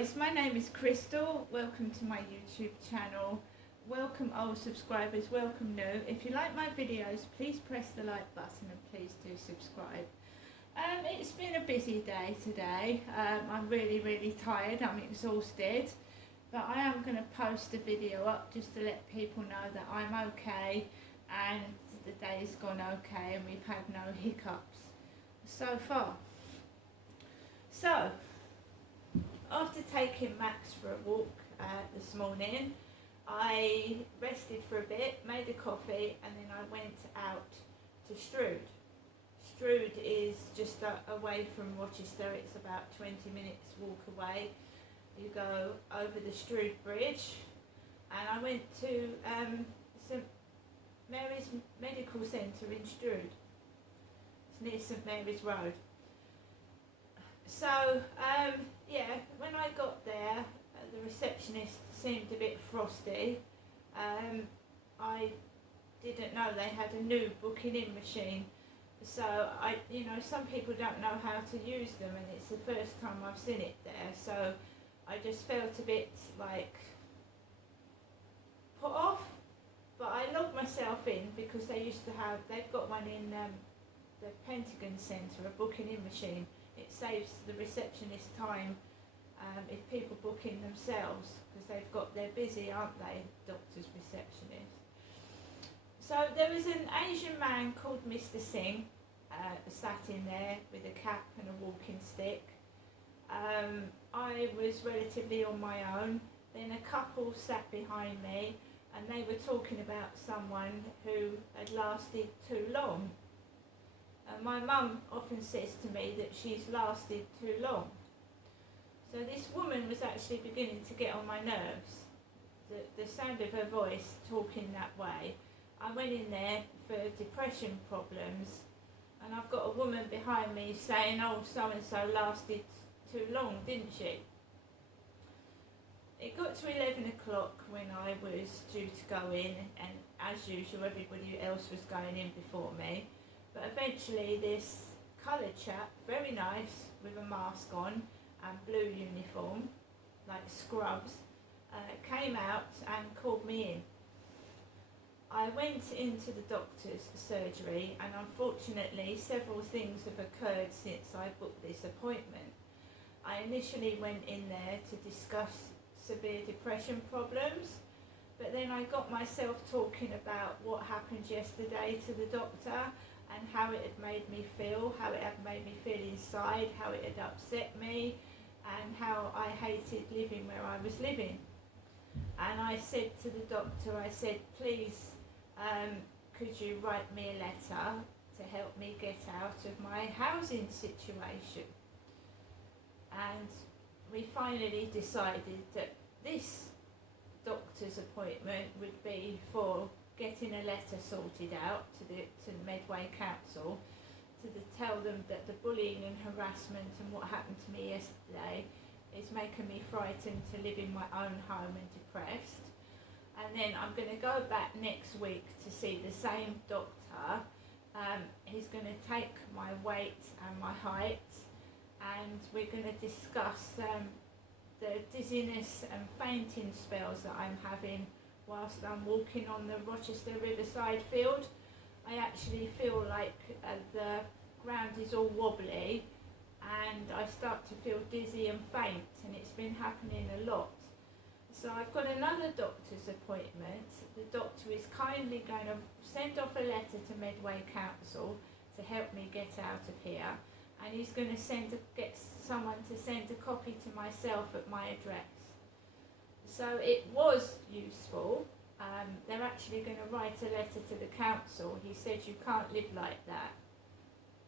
guys, my name is Crystal. Welcome to my YouTube channel. Welcome old subscribers, welcome new. If you like my videos, please press the like button and please do subscribe. It's been a busy day today. I'm really tired, I'm exhausted. But I am going to post a video up just to let people know that I'm okay and the day's gone okay and we've had no hiccups so far. So, after taking Max for a walk this morning, I rested for a bit, made a coffee, and then I went out to Strood. Strood is just away from Rochester. It's about 20 minutes walk away. You go over the Strood Bridge, and I went to St Mary's Medical Centre in Strood. It's near St Mary's Road. So, yeah, when I got there, the receptionist seemed a bit frosty. I didn't know they had a new booking-in machine. So, some people don't know how to use them, and it's the first time I've seen it there. So, I just felt a bit, put off. But I logged myself in because they've got one in the Pentagon Centre, a booking-in machine. It saves the receptionist time if people book in themselves, because they're busy, aren't they, doctors, receptionists. So there was an Asian man called Mr. Singh sat in there with a cap and a walking stick. I was relatively on my own. Then a couple sat behind me and they were talking about someone who had lasted too long. My mum often says to me that she's lasted too long. So this woman was actually beginning to get on my nerves. The sound of her voice talking that way. I went in there for depression problems, and I've got a woman behind me saying, oh, so-and-so lasted too long, didn't she? It got to 11 o'clock when I was due to go in, and as usual everybody else was going in before me. But eventually this coloured chap, very nice, with a mask on and blue uniform, like scrubs, came out and called me in. I went into the doctor's surgery, and unfortunately several things have occurred since I booked this appointment. I initially went in there to discuss severe depression problems, but then I got myself talking about what happened yesterday to the doctor, and how it had made me feel, how it had made me feel inside, how it had upset me, and how I hated living where I was living. And I said to the doctor, please, could you write me a letter to help me get out of my housing situation? And we finally decided that this doctor's appointment would be for getting a letter sorted out to the Medway Council to tell them that the bullying and harassment and what happened to me yesterday is making me frightened to live in my own home and depressed. And then I'm going to go back next week to see the same doctor. He's going to take my weight and my height, and we're going to discuss the dizziness and fainting spells that I'm having whilst I'm walking on the Rochester Riverside field. I actually feel like the ground is all wobbly, and I start to feel dizzy and faint, and it's been happening a lot. So I've got another doctor's appointment. The doctor is kindly going to send off a letter to Medway Council to help me get out of here, and he's going to get someone to send a copy to myself at my address. So it was useful. They're actually going to write a letter to the council. He said you can't live like that.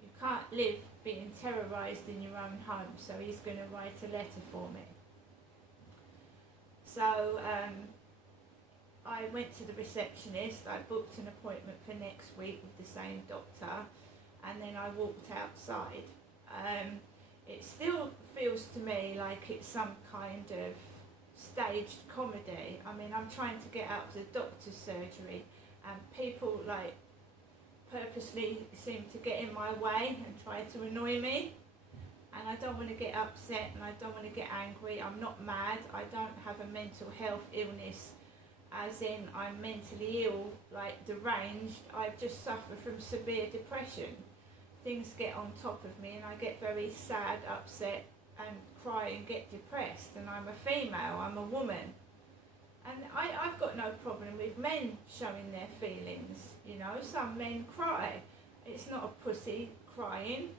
You can't live being terrorised in your own home. So he's going to write a letter for me. So I went to the receptionist. I booked an appointment for next week with the same doctor, and then I walked outside. It still feels to me like it's some kind of staged comedy. I mean, I'm trying to get out of the doctor's surgery, and people purposely seem to get in my way and try to annoy me. and I don't want to get upset and I don't want to get angry. I'm not mad. I don't have a mental health illness as in I'm mentally ill, like deranged. I just suffer from severe depression. Things get on top of me and I get very sad, upset and cry and get depressed, and I'm a female, I'm a woman. And I've got no problem with men showing their feelings, you know. Some men cry. It's not a pussy crying,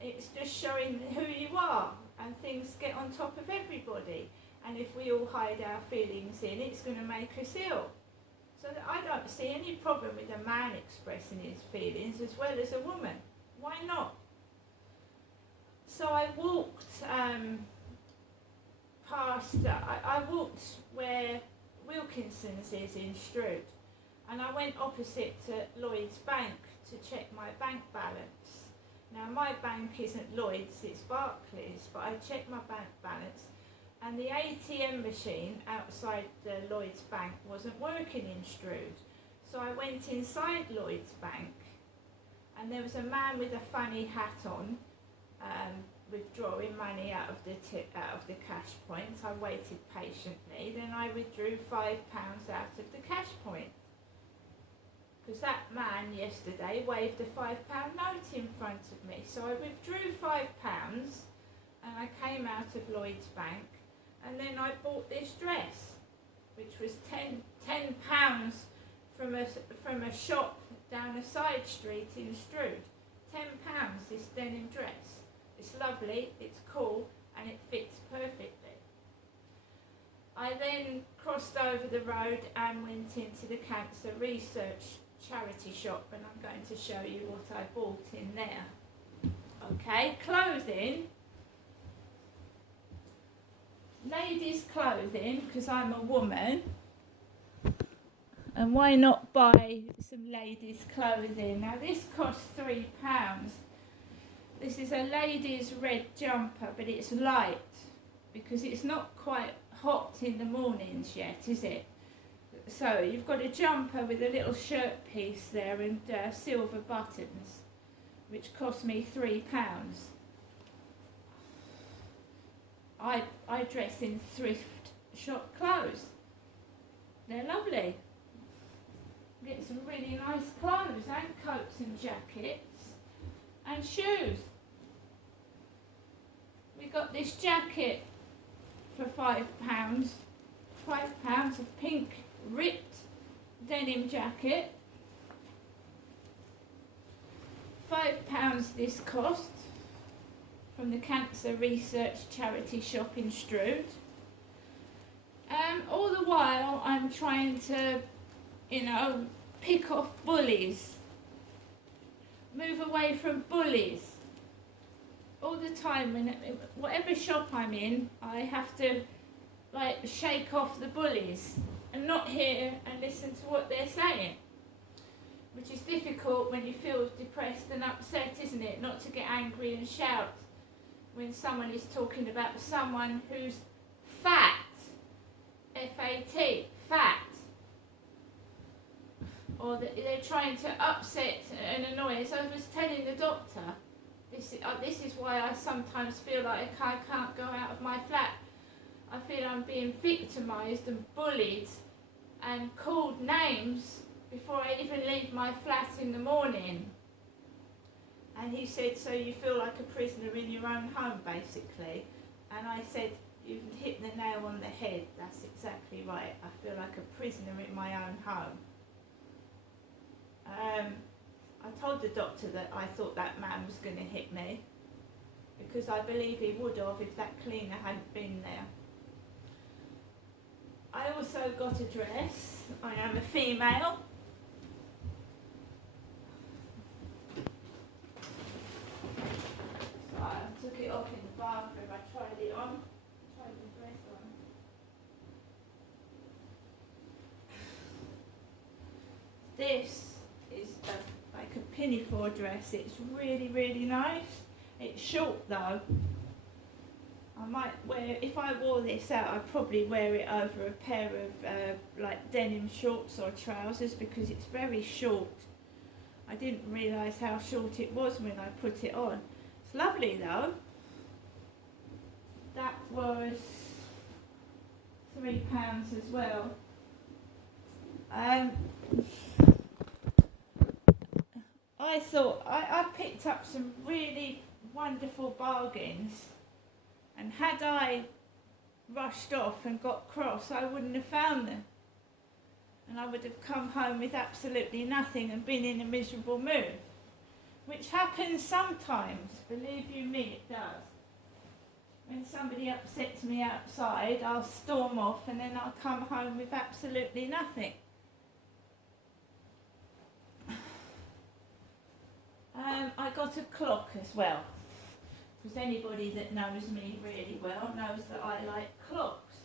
it's just showing who you are, and things get on top of everybody. And if we all hide our feelings in, it's going to make us ill. So that I don't see any problem with a man expressing his feelings as well as a woman. Why not? So I walked I walked where Wilkinson's is in Strood, and I went opposite to Lloyd's Bank to check my bank balance. Now my bank isn't Lloyd's, it's Barclays, but I checked my bank balance and the ATM machine outside the Lloyd's Bank wasn't working in Strood. So I went inside Lloyd's Bank and there was a man with a funny hat on, withdrawing money out of the cash point. I waited patiently, then I withdrew £5 out of the cash point. Because that man yesterday waved a £5 note in front of me. So I withdrew £5 and I came out of Lloyd's Bank, and then I bought this dress, which was £10 from a shop down a side street in Strood. £10, this denim dress. It's lovely, it's cool, and it fits perfectly. I then crossed over the road and went into the Cancer Research charity shop, and I'm going to show you what I bought in there. Okay, clothing. Ladies' clothing, because I'm a woman. And why not buy some ladies' clothing? Now this costs £3. This is a lady's red jumper, but it's light because it's not quite hot in the mornings yet, is it? So you've got a jumper with a little shirt piece there and silver buttons, which cost me £3. I dress in thrift shop clothes. They're lovely. Get some really nice clothes and coats and jackets and shoes. We got this jacket for £5. £5, a pink ripped denim jacket. £5 this cost from the Cancer Research charity shop in Strood. All the while I'm trying to, you know, pick off bullies, move away from bullies. All the time, when whatever shop I'm in, I have to like shake off the bullies and not hear and listen to what they're saying, which is difficult when you feel depressed and upset, isn't it? Not to get angry and shout when someone is talking about someone who's fat, F-A-T, fat. Or that they're trying to upset and annoy. As I was telling the doctor, this is why I sometimes feel like I can't go out of my flat. I feel I'm being victimised and bullied and called names before I even leave my flat in the morning. And he said, so you feel like a prisoner in your own home, basically. And I said, you've hit the nail on the head. That's exactly right. I feel like a prisoner in my own home. I told the doctor that I thought that man was going to hit me, because I believe he would have if that cleaner hadn't been there. I also got a dress. I am a female. So I took it off in the bathroom. I tried it on. Tried the dress on. This is like a pinafore dress. It's really, really nice. It's short though. I might wear, if I wore this out, I'd probably wear it over a pair of like denim shorts or trousers, because it's very short. I didn't realise how short it was when I put it on. It's lovely though. was £3 as well. I thought I picked up some really wonderful bargains, and had I rushed off and got cross, I wouldn't have found them, and I would have come home with absolutely nothing and been in a miserable mood, which happens sometimes, believe you me, it does. When somebody upsets me outside, I'll storm off and then I'll come home with absolutely nothing. I got a clock as well, because anybody that knows me really well knows that I like clocks.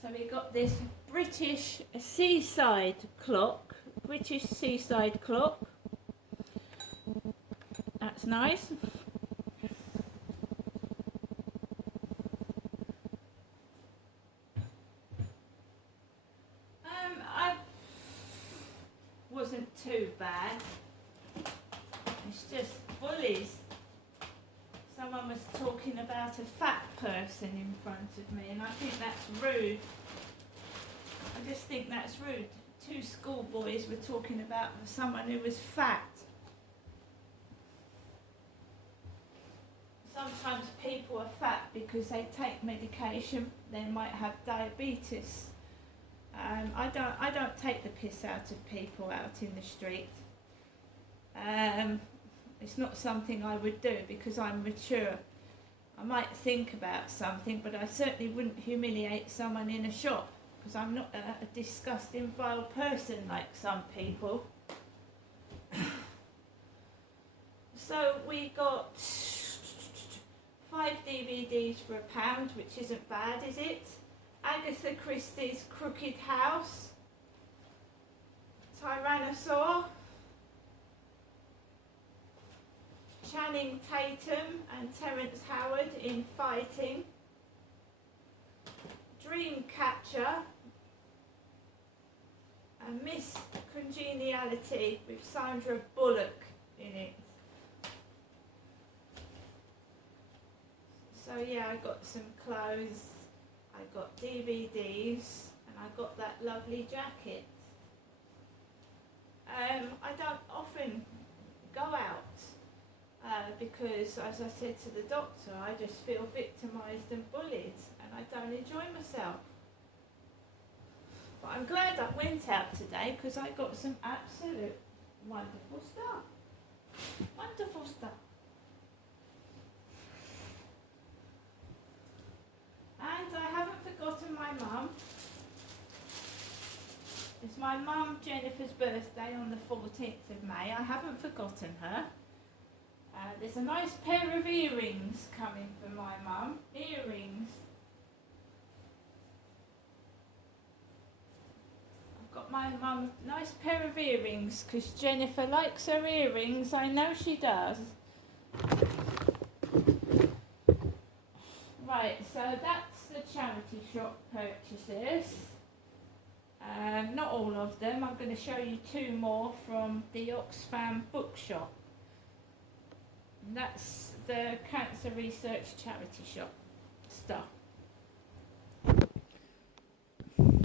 So we got this British seaside clock, That's nice. I wasn't too bad. It's just bullies. Someone was talking about a fat person in front of me, and I think that's rude. I just think that's rude. Two schoolboys were talking about someone who was fat. Sometimes people are fat because they take medication. They might have diabetes. I don't take the piss out of people out in the street. It's not something I would do because I'm mature. I might think about something, but I certainly wouldn't humiliate someone in a shop, because I'm not a disgusting, vile person like some people. So we got 5 DVDs for £1, which isn't bad, is it? Agatha Christie's Crooked House, Tyrannosaur, Channing Tatum and Terence Howard in Fighting, Dreamcatcher, and Miss Congeniality with Sandra Bullock in it. So yeah, I got some clothes, I got DVDs, and I got that lovely jacket. I don't often go out because, as I said to the doctor, I just feel victimised and bullied, and I don't enjoy myself. But I'm glad I went out today because I got some absolute wonderful stuff. Wonderful stuff. And I haven't forgotten my mum. It's my mum Jennifer's birthday on the 14th of May. I haven't forgotten her. There's a nice pair of earrings coming for my mum. Earrings. I've got my mum a nice pair of earrings because Jennifer likes her earrings. I know she does. Right, so that's the charity shop purchases. Not all of them. I'm going to show you 2 more from the Oxfam bookshop. That's the Cancer Research Charity Shop stuff.